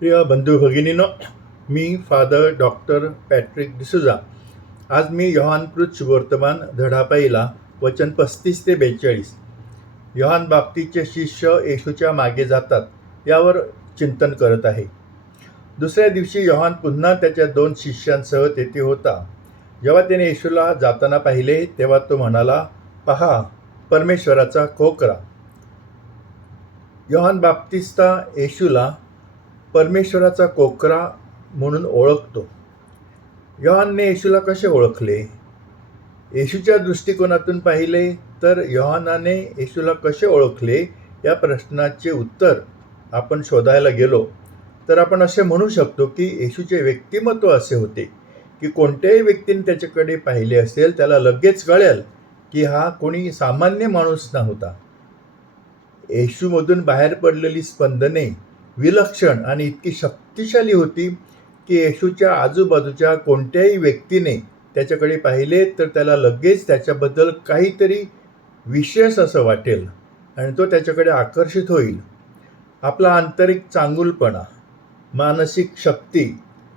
प्रिय बंधू भगिनीनो, मी फादर डॉक्टर पॅट्रिक डिसुजा. आज मी योहानकृत शुभवर्तमान धडा पहिला, वचन 35 ते 42. योहान बाप्तीचे शिष्य येशूच्या मागे जातात यावर चिंतन करत आहे. दुसऱ्या दिवशी योहान पुन्हा त्याच्या 2 शिष्यांसह तेथे होता. जेव्हा त्याने येशूला जाताना पाहिले तेव्हा तो म्हणाला, पहा, परमेश्वराचा कोकरा. योहान बाप्तिस्ता येशूला परमेश्वराचा कोकरा म्हणून ओळखतो. योहानने येशूला कसे ओळखले? येशूच्या दृष्टिकोनातून पाहिले तर योहानाने येशूला कसे ओळखले या प्रश्नाचे उत्तर आपण शोधायला गेलो तर आपण असे म्हणू शकतो की येशूचे व्यक्तिमत्व असे होते की कोणत्याही व्यक्तीने त्याच्याकडे पाहिले असेल त्याला लगेच कळेल की हा कोणी सामान्य माणूस नव्हता. येशूमधून बाहेर पडलेली स्पंदने विलक्षण आणि इतकी शक्तिशाली होती की येशूच्या आजूबाजूच्या कोणत्याही व्यक्तीने त्याच्याकडे पाहिले तर त्याला लगेच त्याच्याबद्दल काहीतरी विशेष असं वाटेल आणि तो त्याच्याकडे आकर्षित होईल. आपला आंतरिक चांगुलपणा, मानसिक शक्ती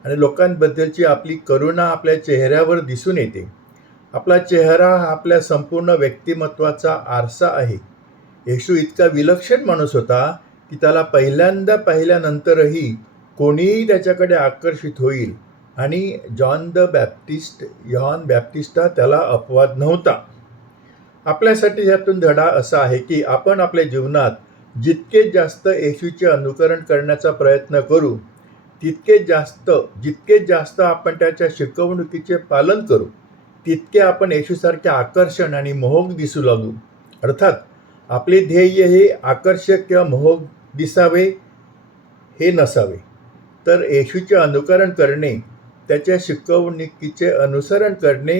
आणि लोकांबद्दलची आपली करुणा आपल्या चेहऱ्यावर दिसून येते. आपला चेहरा हा आपल्या संपूर्ण व्यक्तिमत्वाचा आरसा आहे. येशू इतका विलक्षण माणूस होता की त्याला पहिल्यांदा पाहिल्यानंतरही कोणीही त्याच्याकडे आकर्षित होईल आणि योहान बॅप्टिस्टा त्याला अपवाद नव्हता. आपल्यासाठी यातून धडा असा आहे की आपण आपल्या जीवनात जितके जास्त येशूचे अनुकरण करण्याचा प्रयत्न करू जितके जास्त आपण त्याच्या शिकवणुकीचे पालन करू तितके आपण येशूसारखे आकर्षण आणि मोहक दिसू लागू. अर्थात आपले ध्येय हे आकर्षक किंवा मोहक दिसावे हे नसावे, तर येशूचे अनुकरण करणे, त्याच्या शिकवणुकीचे अनुसरण करणे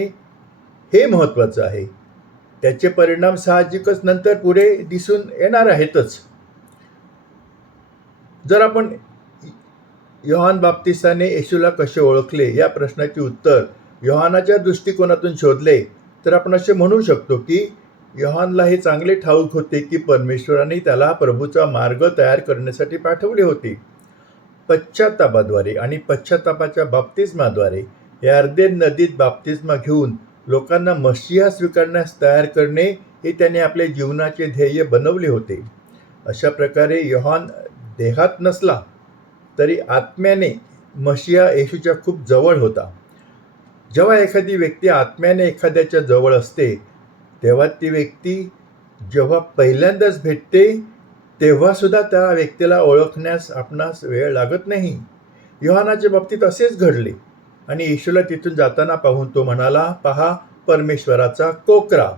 हे महत्त्वाचं आहे. त्याचे परिणाम साहजिकच नंतर पुढे दिसून येणार आहेतच. जर आपण योहान बाप्तिस्ताने येशूला कसे ओळखले या प्रश्नाचे उत्तर योहानाच्या दृष्टिकोनातून शोधले तर आपण असे म्हणू शकतो की योहानला हे चांगले ठाऊक होते की परमेश्वराने त्याला प्रभूचा मार्ग तयार करण्यासाठी पाठवले होते. पश्चात्तापाद्वारे आणि पश्चात्तापाच्या बाप्तिस्माद्वारे यार्देन नदीत बाप्तिस्मा घेऊन लोकांना मशिहा स्वीकारण्यास तयार करणे हे त्याने आपल्या जीवनाचे ध्येय बनवले होते. अशा प्रकारे योहान देहात नसला तरी आत्म्याने मशिहा येशूच्या खूप जवळ होता. जेव्हा एखादी व्यक्ती आत्म्याने एखाद्याच्या जवळ असते तेव्हा ती व्यक्ती जेव्हा पहिल्यांदाच भेटते तेव्हा सुद्धा त्या व्यक्तीला ओळखण्यास आपणास वेळ लागत नाही. योहानाच्या बाबतीत असेच घडले आणि येशूला तिथून जाताना पाहून तो म्हणाला, पहा, परमेश्वराचा कोकरा.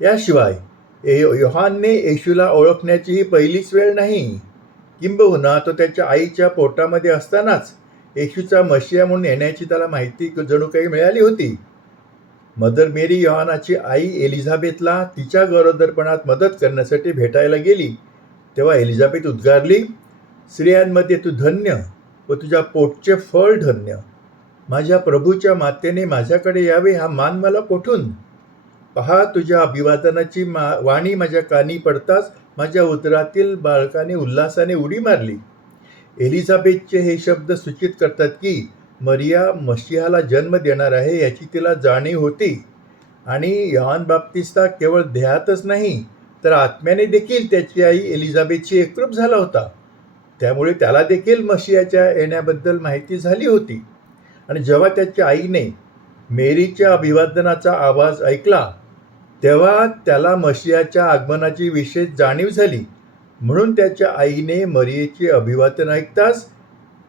याशिवाय योहानने येशूला ओळखण्याची ही पहिलीच वेळ नाही. किंबहुना तो त्याच्या आईच्या पोटामध्ये असतानाच येशूचा मशिहा म्हणून येण्याची त्याला माहिती जणू काही मिळाली होती. मदर मेरी योहानाची आई एलिझाबेथला तिच्या गरोदरपणात मदत करण्यासाठी भेटायला गेली तेव्हा एलिझाबेथ उद्गारली, स्त्रियांमध्ये तू धन्य व तुझ्या पोटचे फळ धन्य. माझ्या प्रभूच्या मातेने माझ्याकडे यावे हा मान मला कोठून? पहा, तुझ्या अभिवादनाची वाणी माझ्या कानी पडताच माझ्या उदरातील बाळकाने उल्हासाने उडी मारली. एलिझाबेथचे हे शब्द सूचित करतात की मरिया मशिहाला जन्म देणार आहे याची तिला जाणीव होती आणि योहान बाप्तिस्ता केवळ देहातच नाही तर आत्म्याने देखील त्याची आई एलिझाबेथची एकरूप झाला होता. त्यामुळे त्याला देखील मशियाच्या येण्याबद्दल माहिती झाली होती आणि जेव्हा त्याच्या आईने मेरीच्या अभिवादनाचा आवाज ऐकला तेव्हा त्याला मशियाच्या आगमनाची विशेष जाणीव झाली. म्हणून त्याच्या आईने मरियेचे अभिवादन ऐकताच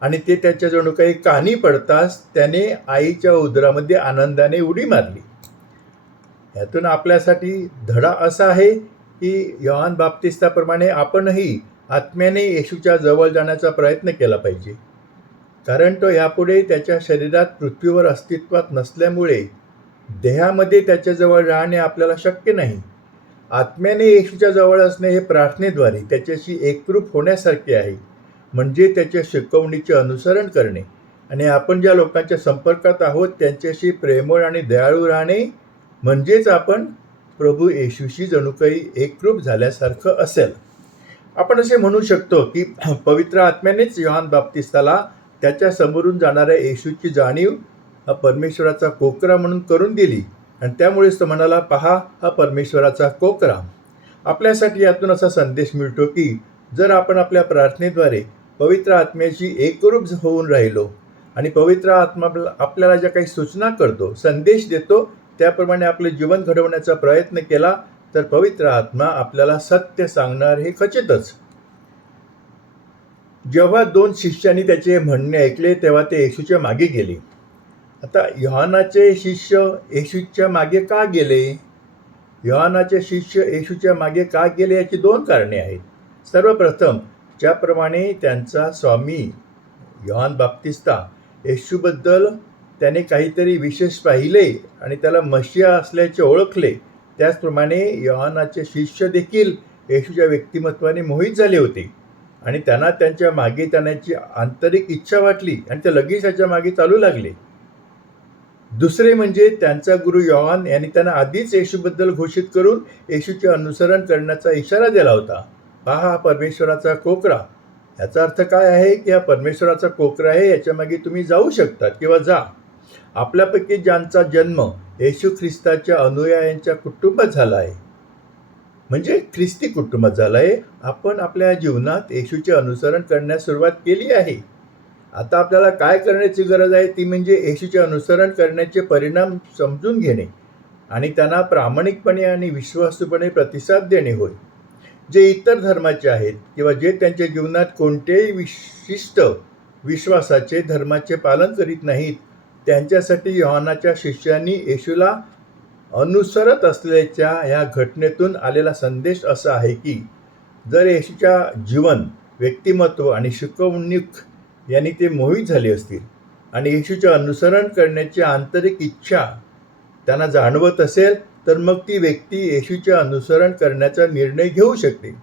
आणि ते त्याच्या जणू काही कानी पडताच त्याने आईच्या उदरामध्ये आनंदाने उडी मारली. यातून आपल्यासाठी धडा असा आहे की योहान बाप्तिस्ताप्रमाणे आपणही आत्म्याने येशूच्या जवळ जाण्याचा प्रयत्न केला पाहिजे, कारण तो यापुढे त्याच्या शरीरात पृथ्वीवर अस्तित्वात नसल्यामुळे देहामध्ये त्याच्याजवळ राहणे आपल्याला शक्य नाही. आत्म्याने येशूच्या जवळ असणे हे प्रार्थनेद्वारे त्याच्याशी एकरूप होण्यासारखे आहे, म्हणजे त्याच्या शिकवणीचे अनुसरण करणे आणि आपण ज्या लोकांच्या संपर्कात आहोत त्यांच्याशी प्रेमळ आणि दयाळू राहणे म्हणजेच आपण प्रभू येशूशी जणू काही एकरूप झाल्यासारखं असेल. आपण असे म्हणू शकतो की पवित्र आत्म्यानेच योहान बाप्तिस्ताला त्याच्या समोरून जाणाऱ्या येशूची जाणीव हा परमेश्वराचा कोकरा म्हणून करून दिली आणि त्यामुळेच तो म्हणाला, पहा हा परमेश्वराचा कोकरा. आपल्यासाठी यातून असा संदेश मिळतो की जर आपण आपल्या प्रार्थनेद्वारे पवित्र आत्म्याशी एकरूप होऊन राहिलो आणि पवित्र आत्मा आपल्याला ज्या काही सूचना करतो, संदेश देतो, त्याप्रमाणे आपले जीवन घडवण्याचा प्रयत्न केला तर पवित्र आत्मा आपल्याला सत्य सांगणार हे खचितच. जेव्हा 2 शिष्यांनी त्याचे म्हणणे ऐकले तेव्हा ते येशूच्या मागे गेले. आता योहानाचे शिष्य येशूच्या मागे का गेले? योहानाचे शिष्य येशूच्या मागे का गेले याची 2 कारणे आहेत. सर्वप्रथम, ज्याप्रमाणे त्यांचा स्वामी योहान बाप्तिस्ता येशूबद्दल त्याने काहीतरी विशेष पाहिले आणि त्याला मशिया असल्याचे ओळखले, त्याचप्रमाणे योहानाचे शिष्य देखील येशूच्या व्यक्तिमत्वाने मोहित झाले होते आणि त्यांना त्यांच्या मागे जाण्याची आंतरिक इच्छा वाटली आणि ते लगेच त्याच्या मागे चालू लागले. दुसरे म्हणजे त्यांचा गुरु योहान यांनी त्यांना आधीच येशूबद्दल घोषित करून येशूचे अनुसरण करण्याचा इशारा दिला होता. पहा हा परमेश्वराचा कोकरा. याचा अर्थ काय आहे की हा परमेश्वराचा कोकरा आहे, याच्या मागे तुम्ही जाऊ शकतात किंवा जा. आपल्यापैकी ज्यांचा जन्म येशू ख्रिस्ताच्या अनुयायांच्या कुटुंबात झाला आहे, म्हणजे ख्रिस्ती कुटुंबात झाला आहे, आपण आपल्या जीवनात येशूचे अनुसरण करण्यास सुरुवात केली आहे. आता आपल्याला काय करण्याची गरज आहे ती म्हणजे येशूचे अनुसरण करण्याचे परिणाम समजून घेणे आणि त्यांना प्रामाणिकपणे आणि विश्वासूपणे प्रतिसाद देणे होय. जे इतर धर्माचे आहेत किंवा जे त्यांच्या जीवनात कोणत्याही विशिष्ट विश्वासाचे धर्माचे पालन करीत नाहीत, त्यांच्यासाठी योहानाच्या शिष्यांनी येशूला अनुसरत असल्याच्या ह्या घटनेतून आलेला संदेश असा आहे की जर येशूच्या जीवन, व्यक्तिमत्व आणि शिकवणूक यांनी ते मोहित झाले असतील आणि येशूचे अनुसरण करण्याची आंतरिक इच्छा त्यांना जाणवत असेल तर मग ती व्यक्ती येशूचे अनुसरण करण्याचा निर्णय घेऊ शकते.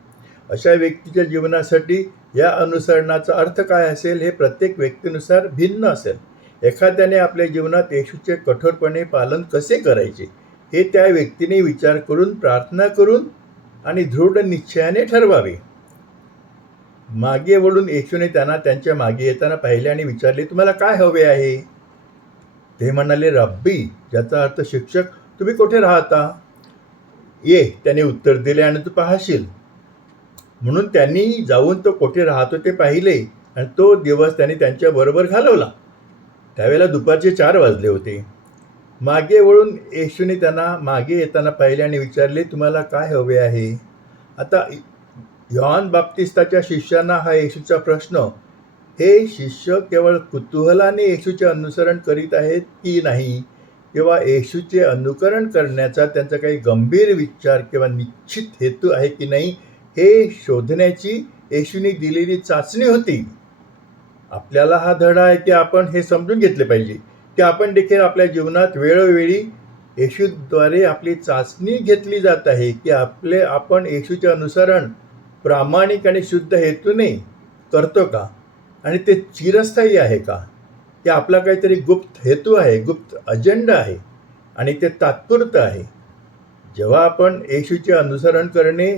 अशा व्यक्तीच्या जीवनासाठी या अनुसरणाचा अर्थ काय असेल हे प्रत्येक व्यक्तीनुसार भिन्न असेल. एखाद्याने आपल्या जीवनात येशूचे कठोरपणे पालन कसे करायचे हे त्या व्यक्तीने विचार करून, प्रार्थना करून आणि दृढ निश्चयाने ठरवावे. मागे वळून येशूने त्यांना त्यांच्या मागे येताना पाहिले आणि विचारले, तुम्हाला काय हवे आहे? ते म्हणाले, रब्बी, ज्याचा अर्थ शिक्षक, तुम्ही कुठे राहता? ये, त्याने उत्तर दिले, आणि तू पाहशील. म्हणून त्यांनी जाऊन तो कोठे राहतो ते पाहिले आणि तो दिवस त्यांनी त्यांच्याबरोबर घालवला. त्यावेळेला दुपारचे 4 वाजले होते. मागे वळून येशूने त्यांना मागे येताना पाहिले आणि विचारले, तुम्हाला काय हवे आहे? आता योहान बाप्तिस्ताच्या शिष्यांना हा येशूचा प्रश्न, हे शिष्य केवळ कुतूहलाने येशूचे अनुसरण करीत आहेत की नाही, किंवा येशूचे अनुकरण करण्याचा त्यांचा काही गंभीर विचार किंवा निश्चित हेतू आहे की नाही, हे शोधण्याची येशूने दिलेली चाचणी होती. आपल्याला हा धडा आहे की आपण हे समजून घेतले पाहिजे की आपण देखील आपल्या जीवनात वेळोवेळी येशूद्वारे आपली चाचणी घेतली जात आहे की आपण येशूचे अनुसरण प्रामाणिक आणि शुद्ध हेतूने करतो का, आणि ते चिरस्थायी आहे का, की आपला काहीतरी गुप्त हेतू आहे, गुप्त अजेंडा आहे आणि ते तात्पुरतं आहे. जेव्हा आपण येशूचे अनुसरण करणे,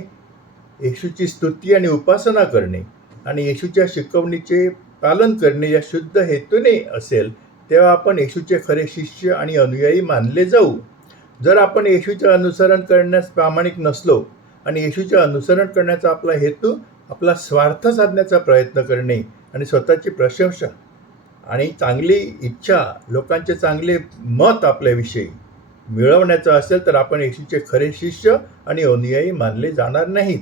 येशूची स्तुती आणि उपासना करणे आणि येशूच्या शिकवणीचे पालन करणे या शुद्ध हेतूने असेल, तेव्हा आपण येशूचे खरे शिष्य आणि अनुयायी मानले जाऊ. जर आपण येशूचे अनुसरण करण्यास प्रामाणिक नसलो आणि येशूचे अनुसरण करण्याचा आपला हेतू आपला स्वार्थ साधण्याचा प्रयत्न करणे आणि स्वतःची प्रशंसा आणि चांगली इच्छा, लोकांचे चांगले मत आपल्याविषयी मिळवण्याचं असेल, तर आपण येशूचे खरे शिष्य आणि अनुयायी मानले जाणार नाहीत.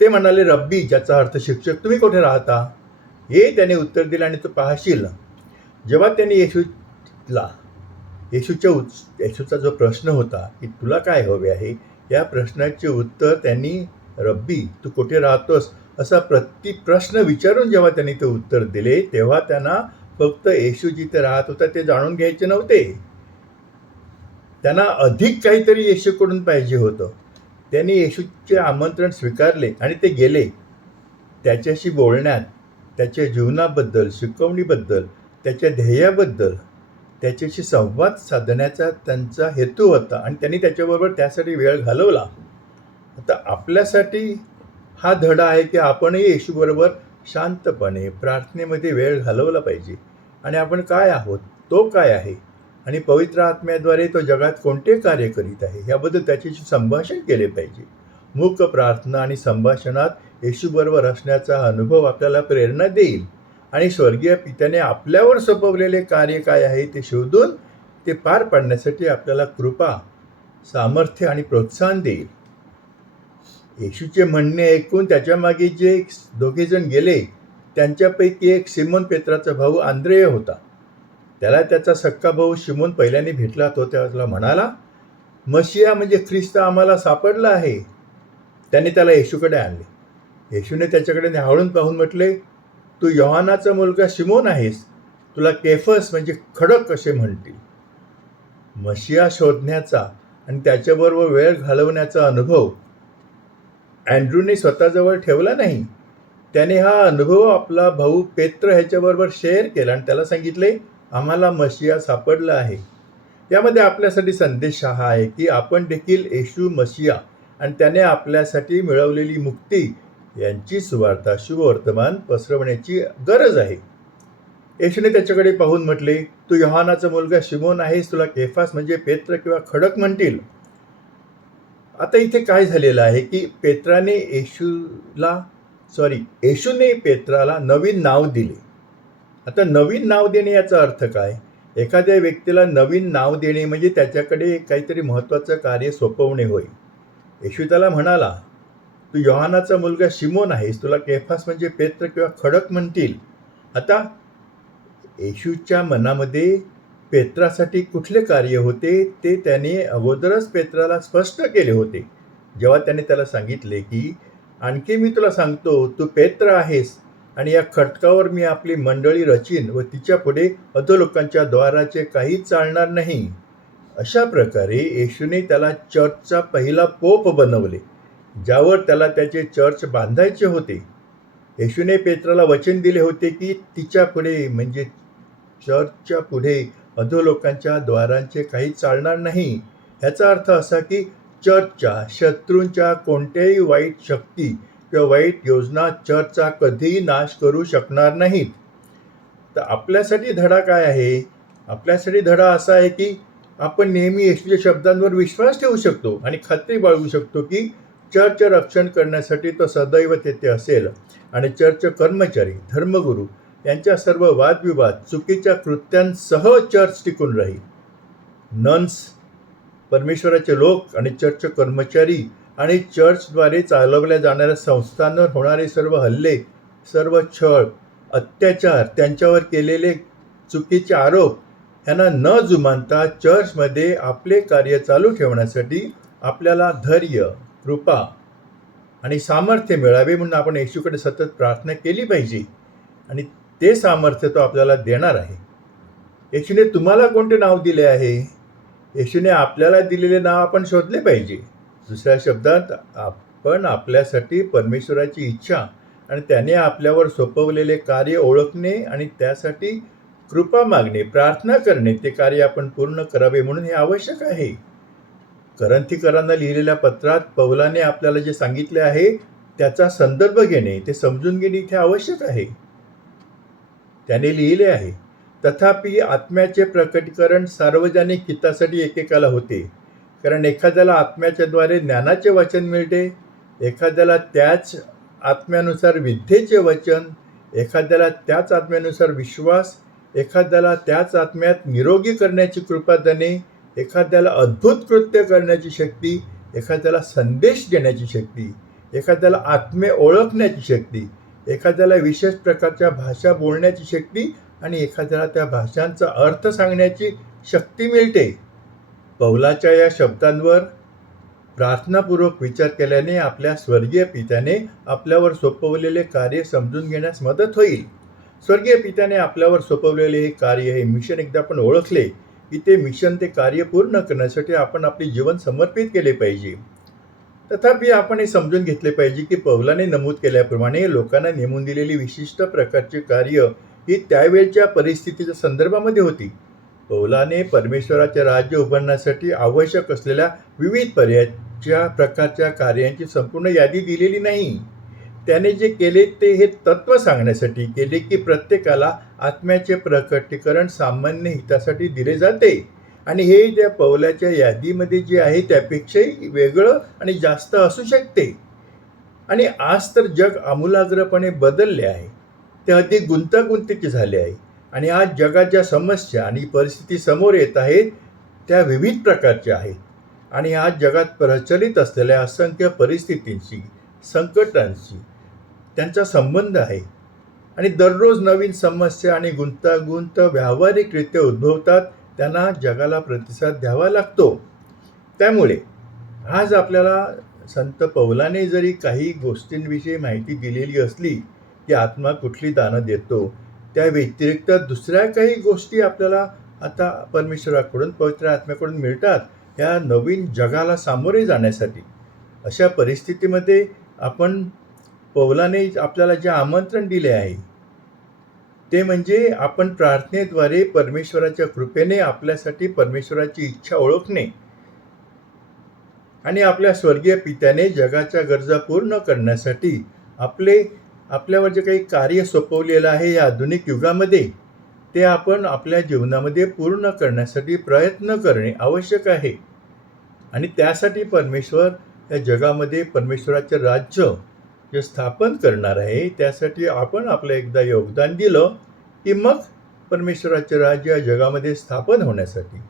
ते म्हणाले, रब्बी, ज्याचा अर्थ शिक्षक, तुम्ही कुठे राहता? हे त्याने उत्तर दिले, आणि तू पाहशील. जेव्हा त्यांनी येशूचा जो प्रश्न होता की तुला काय हवे आहे, या प्रश्नाचे उत्तर त्यांनी, रब्बी, तू कुठे राहतोस, असा प्रतिप्रश्न विचारून जेव्हा त्यांनी ते उत्तर दिले, तेव्हा त्यांना फक्त येशू जिथे राहत होता ते जाणून घ्यायचे नव्हते. त्यांना अधिक काहीतरी येशूकडून पाहिजे होतं. त्यांनी येशूचे आमंत्रण स्वीकारले आणि ते गेले. त्याच्याशी बोलण्यात, त्याच्या जीवनाबद्दल, शिकवणीबद्दल, त्याच्या ध्येयाबद्दल त्याच्याशी संवाद साधण्याचा त्यांचा हेतू होता आणि त्यांनी त्याच्याबरोबर त्यासाठी वेळ घालवला. आता आपल्यासाठी हा धडा आहे की आपणही येशूबरोबर शांतपणे प्रार्थनेमध्ये वेळ घालवला पाहिजे. आणि आपण काय आहोत, तो काय आहे आणि पवित्र आत्म्याद्वारे तो जगात कोणते कार्य करीत आहे याबद्दल त्याच्याशी संभाषण केले पाहिजे. मूक प्रार्थना आणि संभाषणात येशूबरोबर असण्याचा अनुभव आपल्याला प्रेरणा देईल आणि स्वर्गीय पित्याने आपल्यावर सोपवलेले कार्य काय आहे ते शोधून ते पार पाडण्यासाठी आपल्याला कृपा, सामर्थ्य आणि प्रोत्साहन देईल. येशूचे म्हणणे ऐकून त्याच्या मागे जे दोघेजण गेले त्यांच्यापैकी एक सिमोन पेत्राचा भाऊ आंद्रेय होता. त्याला त्याचा सक्का भाऊ शिमोन पहिल्याने भेटला. तो त्याला म्हणाला, मशिया म्हणजे ख्रिस्त आम्हाला सापडला आहे. त्याने त्याला येशूकडे आणले. येशूने त्याच्याकडे न्याहाळून पाहून म्हटले, तू योहानाचा मुलगा शिमोन आहेस. तुला केफस म्हणजे खडक असे म्हणतील. मशिया शोधण्याचा आणि त्याच्याबरोबर वेळ घालवण्याचा अनुभव अँड्रूने स्वतःजवळ ठेवला नाही. त्याने हा अनुभव आपला भाऊ पेत्र ह्याच्याबरोबर शेअर केला आणि त्याला सांगितले, आम्हाला मशिया सापडला आहे. यामध्ये आपल्यासाठी संदेश हा आहे की आपण देखील येशू मशिया आणि त्याने आपल्यासाठी मिळवलेली मुक्ती यांची सुवार्ता, शुभवर्तमान पसरवण्याची गरज आहे. येशूने त्याच्याकडे पाहून म्हटले, तू योहानाचा मुलगा शिमोन आहेस. तुला केफास म्हणजे पेत्र किंवा खडक म्हणतील. आता इथे काय झालेलं आहे की येशूने पेत्राला नवीन नाव दिले. आता नवीन नाव देणे याचा अर्थ काय? एखाद्या व्यक्तीला नवीन नाव देणे म्हणजे त्याच्याकडे काहीतरी महत्त्वाचं कार्य सोपवणे होय. येशू त्याला म्हणाला, तू योहानाचा मुलगा शिमोन आहेस. तुला केफास म्हणजे पेत्र किंवा खडक म्हणतील. आता येशूच्या मनामध्ये पेत्रासाठी कुठले कार्य होते ते त्याने अगोदरच पेत्राला स्पष्ट केले होते. जेव्हा त्याने त्याला सांगितले की आणखी मी तुला सांगतो, तू पेत्र आहेस आणि या खडकावर मी आपली मंडळी रचीन व तिच्या पुढे अधोलोकांच्या द्वाराचे काहीच चालणार नाही. अशा प्रकारे येशूने त्याला चर्चचा पहिला पोप बनवले, ज्यावर त्याला त्याचे चर्च बांधायचे होते. येशूने पेत्राला वचन दिले होते की तिच्या पुढे म्हणजे चर्चच्या पुढे अधोलोकांच्या द्वारांचे काही चालणार नाही. ह्याचा अर्थ असा की चर्चच्या शत्रूंच्या कोणत्याही वाईट शक्ती किंवा वाईट योजना चर्चचा कधीही नाश करू शकणार नाहीत. तर आपल्यासाठी धडा काय आहे? आपल्यासाठी धडा असा आहे की आपण नेहमी येशूच्या शब्दांवर विश्वास ठेवू शकतो आणि खात्री बाळगू शकतो की चर्च रक्षण करण्यासाठी तो सदैव तेथे असेल आणि चर्च कर्मचारी, धर्मगुरू यांच्या सर्व वादविवाद, चुकीच्या कृत्यांसह चर्च टिकून राहील. नन्स, परमेश्वराचे लोक आणि चर्च कर्मचारी आणि चर्चद्वारे चालवल्या जाणाऱ्या संस्थांवर होणारे सर्व हल्ले, सर्व छळ, अत्याचार, त्यांच्यावर केलेले चुकीचे आरोप ह्यांना न जुमानता चर्चमध्ये आपले कार्य चालू ठेवण्यासाठी आपल्याला धैर्य, कृपा आणि सामर्थ्य मिळावे म्हणून आपण येशूकडे सतत प्रार्थना केली पाहिजे आणि ते सामर्थ्य तो आपल्याला देणार आहे. येशूने तुम्हाला कोणते नाव दिले आहे? येशूने आपल्याला दिलेले नाव आपण शोधले पाहिजे. दुसऱ्या शब्दात, आपण आपल्यासाठी परमेश्वराची इच्छा आणि त्याने आपल्यावर सोपवलेले कार्य ओळखणे आणि त्यासाठी कृपा मागणे, प्रार्थना करणे, ते कार्य आपण पूर्ण करावे म्हणून हे आवश्यक आहे. करंथीकरांना लिहिलेल्या पत्रात पौलाने आपल्याला जे सांगितले आहे त्याचा संदर्भ घेणे, ते समजून घेणे इथे आवश्यक आहे. त्याने लिहिले आहे, तथापि आत्म्याचे प्रकटीकरण सार्वजनिक हितासाठी एकेकाला होते. कारण एखाद्याला आत्म्याच्याद्वारे ज्ञानाचे वचन मिळते, एखाद्याला त्याच आत्म्यानुसार विद्येचे वचन, एखाद्याला त्याच आत्म्यानुसार विश्वास, एखाद्याला त्याच आत्म्यात निरोगी करण्याची कृपादाने, एखाद्याला अद्भुत कृत्य करण्याची शक्ती, एखाद्याला संदेश देण्याची शक्ती, एखाद्याला आत्मे ओळखण्याची शक्ती, एखाद्याला विशेष प्रकारच्या भाषा बोलण्याची शक्ती आणि एखाद्याला त्या भाषांचा अर्थ सांगण्याची शक्ती मिळते. पौलाच्या या शब्दांवर प्रार्थनापूर्वक विचार केल्याने आपल्या स्वर्गीय पित्याने आपल्यावर सोपवलेले कार्य समजून घेण्यास मदत होईल. स्वर्गीय पित्याने आपल्यावर सोपवलेले हे कार्य, हे मिशन एकदा आपण ओळखले की ते मिशन, ते कार्य पूर्ण करण्यासाठी आपण आपले जीवन समर्पित केले पाहिजे. तथापि आपण हे समजून घेतले पाहिजे की पौलाने नमूद केल्याप्रमाणे लोकांना नेमून दिलेली विशिष्ट प्रकारची कार्य ही त्यावेळच्या परिस्थितीच्या संदर्भामध्ये होती. पौलाने परमेश्वराचे राज्य उभारण्यासाठी आवश्यक असलेल्या विविध प्रकारच्या कार्यांची संपूर्ण यादी दिलेली नाही. त्याने जे केले ते हे तत्त्व सांगण्यासाठी केले की प्रत्येकाला आत्म्याचे प्रकटीकरण सामान्य हितासाठी दिले जाते आणि हे त्या पौलाच्या यादीमध्ये जे आहे त्यापेक्षाही वेगळं आणि जास्त असू शकते. आणि आज तर जग आमूलाग्रपणे बदलले आहे. ते अधिक गुंतागुंतीचे झाले आहे आणि आज जगात ज्या समस्या आणि परिस्थिती समोर येत आहेत त्या विविध प्रकारच्या आहेत आणि आज जगात प्रचलित असलेल्या असंख्य परिस्थितींशी, संकटांशी त्यांचा संबंध आहे आणि दररोज नवीन समस्या आणि गुंतागुंत व्यावहारिकरित्या उद्भवतात. त्यांना जगाला प्रतिसाद द्यावा लागतो. त्यामुळे आज आपल्याला संत पौलाने जरी काही गोष्टींविषयी माहिती दिलेली असली की आत्मा कुठली दानं देतो, त्या व्यतिरिक्त दुसऱ्या काही गोष्टी आपल्याला आता परमेश्वराकडून, पवित्र आत्म्याकडून मिळतात ह्या नवीन जगाला सामोरे जाण्यासाठी. अशा परिस्थितीमध्ये आपण पौलाने आपल्याला जे आमंत्रण दिले आहे ते म्हणजे आपण प्रार्थनेद्वारे परमेश्वराच्या कृपेने आपल्यासाठी परमेश्वराची इच्छा ओळखणे आणि आपल्या स्वर्गीय पित्याने जगाच्या गरजा पूर्ण करण्यासाठी आपल्यावर जे काही कार्य सोपवलेलं आहे या आधुनिक युगामध्ये ते आपण आपल्या जीवनामध्ये पूर्ण करण्यासाठी प्रयत्न करणे आवश्यक आहे. आणि त्यासाठी परमेश्वर या जगामध्ये परमेश्वराचे राज्य जे स्थापन करणार आहे त्यासाठी आपण आपलं एकदा योगदान दिलं की मग परमेश्वराचे राज्य या जगामध्ये स्थापन होण्यासाठी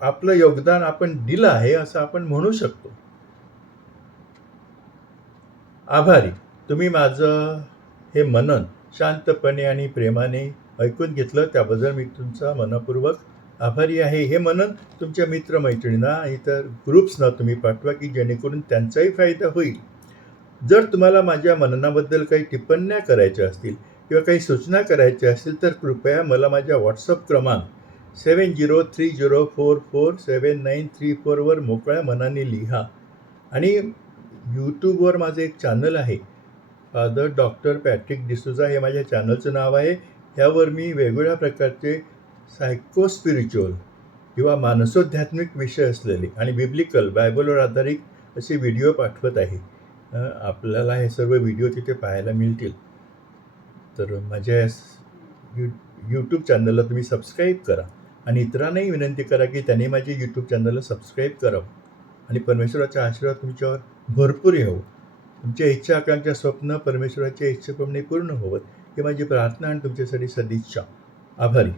आपलं योगदान आपण दिलं आहे असं आपण म्हणू शकतो. आभारी. तुम्ही माझं हे मनन शांतपणे आणि प्रेमाने ऐकून घेतलं त्याबद्दल मी तुमचा मनःपूर्वक आभारी आहे. हे मनन तुमच्या मित्रमैत्रिणींना इतर ग्रुप्सना तुम्ही पाठवा की जेणेकरून त्यांचाही फायदा होईल. जर तुम्हाला माझ्या मननाबद्दल काही टिप्पण्या करायच्या असतील किंवा काही सूचना करायच्या असतील तर कृपया मला माझ्या व्हॉट्सअप क्रमांक 7030447934 वर मोकळ्या मनाने लिहा. आणि यूट्यूबवर माझं एक चॅनल आहे, फादर डॉक्टर पॅट्रिक डिसूजा हे माझ्या चॅनलचं नाव आहे. ह्यावर मी वेगवेगळ्या प्रकारचे सायकोस्पिरिच्युअल किंवा मानसोध्यात्मिक विषय असलेले आणि बिब्लिकल बायबलवर आधारित असे व्हिडिओ पाठवत आहे. आपल्याला हे सर्व व्हिडिओ तिथे पाहायला मिळतील. तर माझ्या यूट्यूब चॅनलला तुम्ही सबस्क्राईब करा आणि इतरांनाही विनंती करा की त्यांनी माझे यूट्यूब चॅनलला सबस्क्राईब करावं आणि परमेश्वराचा आशीर्वाद तुमच्यावर भरपूर यावं. तुमच्या इच्छा, आकांक्षा, स्वप्न परमेश्वराच्या इच्छेप्रमाणे पूर्ण होवत ही माझी प्रार्थना आणि तुमच्यासाठी सदिच्छा. आभारी.